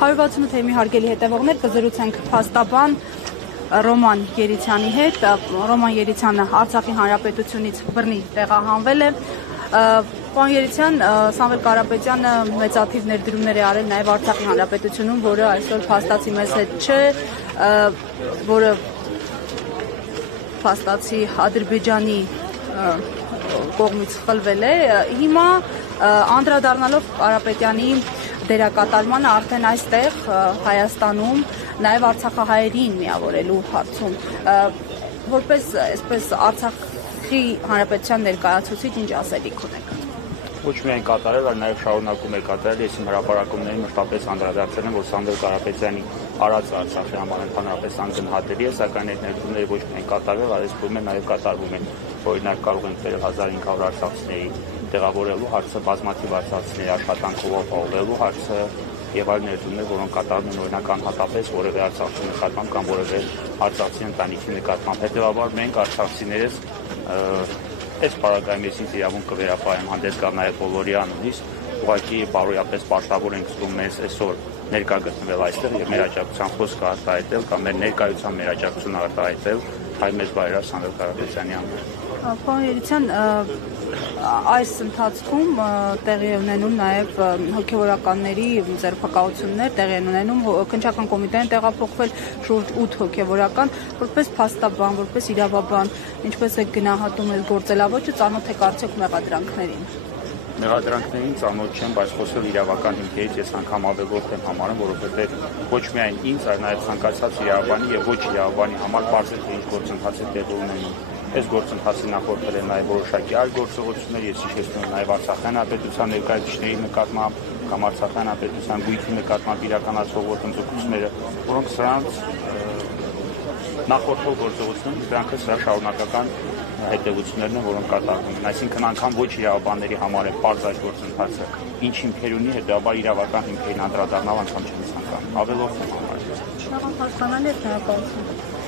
168 թեմի հարգելի հետևողներ, կզրուցենք փաստաբան Ռոման Երիցյանի հետ։ Ռոման Երիցյանը Արցախի Հանրապետությունից բռնի տեղահանվել է։ Պարոն Երիցյան, Սամվել Կարապետյանը մեծաթիվ ներդրումներ է արել նաև Արցախի Հանրապետությունում, որը այսօր փաստացի մեզ հետ չէ, որը փաստացի Ադրբեջանի կողմից խլվել է։ Հիմա անդրադառնալով Կարապետյանի դերակատարմանը արդեն այստեղ Հայաստանում նաև արցախահայերին միավորելու հարցում որպես այսպես Արցախի Հանրապետության ներկայացուցիչ ինչ ասելիք ունեք։ Ոչ միայն կատարել, այլ նաև շարունակում է կատարել։ Ես իմ հրապարակումներին մշտապես անդրադարձել եմ, որ Սամվել Կարապետյանի արածը Արցախի համար ընդհանրապես անգնահատելի է, սակայն այդ ներդրումները ոչ միայն կատարվել, այլ սպասում են նաև կատարվում են։ Օրինակ կարող ենք վերել 1500 արցախցիների տեղավորելու հարցը, բազմաթիվ արցախցիների աշխատանքով ապահովելու հարցը եւ այլ ներդրումներ, որոնք կատարվում են օրինակ անհատապես որևէ արցախցի նկատմամբ կամ որևէ արցախցի ընտանիքի նկատմամբ։ Հետեւաբար մենք արցախցիներս այս պարագայում ես ինձ իրավունք կվերապահեմ հանդես գալ նաև բոլորի անունից, ուղղակի բարոյապես պարտավոր ենք զգում մեզ այսօր ներկա գտնվել այստեղ եւ մեր աջակցության խոսքը արտահայտել կամ մեր ներկայության մեր աջակցությունը արտահայտել հայ մեծ բարերար Սամվել Կարապետյանի անունով։ Պարոն Երիցյան, այս ընթացքում տեղի ունենում նաև հոգևորականների ձերբակալություններ, տեղի ունենում քննչական կոմիտեն տեղափոխվել շուրջ 8 հոգևորական, որպես փաստաբան, որպես իրավաբան, ինչպես է գնահատում այս գործելավոճը, ծանոթ եք արդյոք մեղադրանքներին։ Մեղադրանքներին ծանոթ չեմ, բայց խոսել իրավական հիմքերից ես անգամ ավելորդ եմ համարում, որովհետև ոչ միայն ինձ, այլ նաև ցանկացած իրավաբանի եւ ոչ իրավաբանի համար բարձր թե ինչ գործընթաց է տեղի ունենում։ Այս գործընթացը նախորդել է նաև որոշակի այլ գործողություններ, ես հիշեցնում եմ նաև Արցախի Հանրապետության ներկայացուցիչների նկատմամբ կամ Արցախի Հանրապետության գույքի նկատմամբ իրականացվող գործընթացները, որոնք սրանց նախորդող գործողությունները դրանք սա շարունակական հետևություններն են, որոնք կատարվում են։ Այսինքն անգամ ոչ իրավաբանների համար է պարզ այս գործընթացը, ինչ հիմքեր ունի, հետեւաբար իրավական հիմքերին անդրադառնալ անգամ չեմ ցանկանում։ Ավելորդ եմ համարում։ Շնորհակալ եմ հասկանալի եք հրապարակում։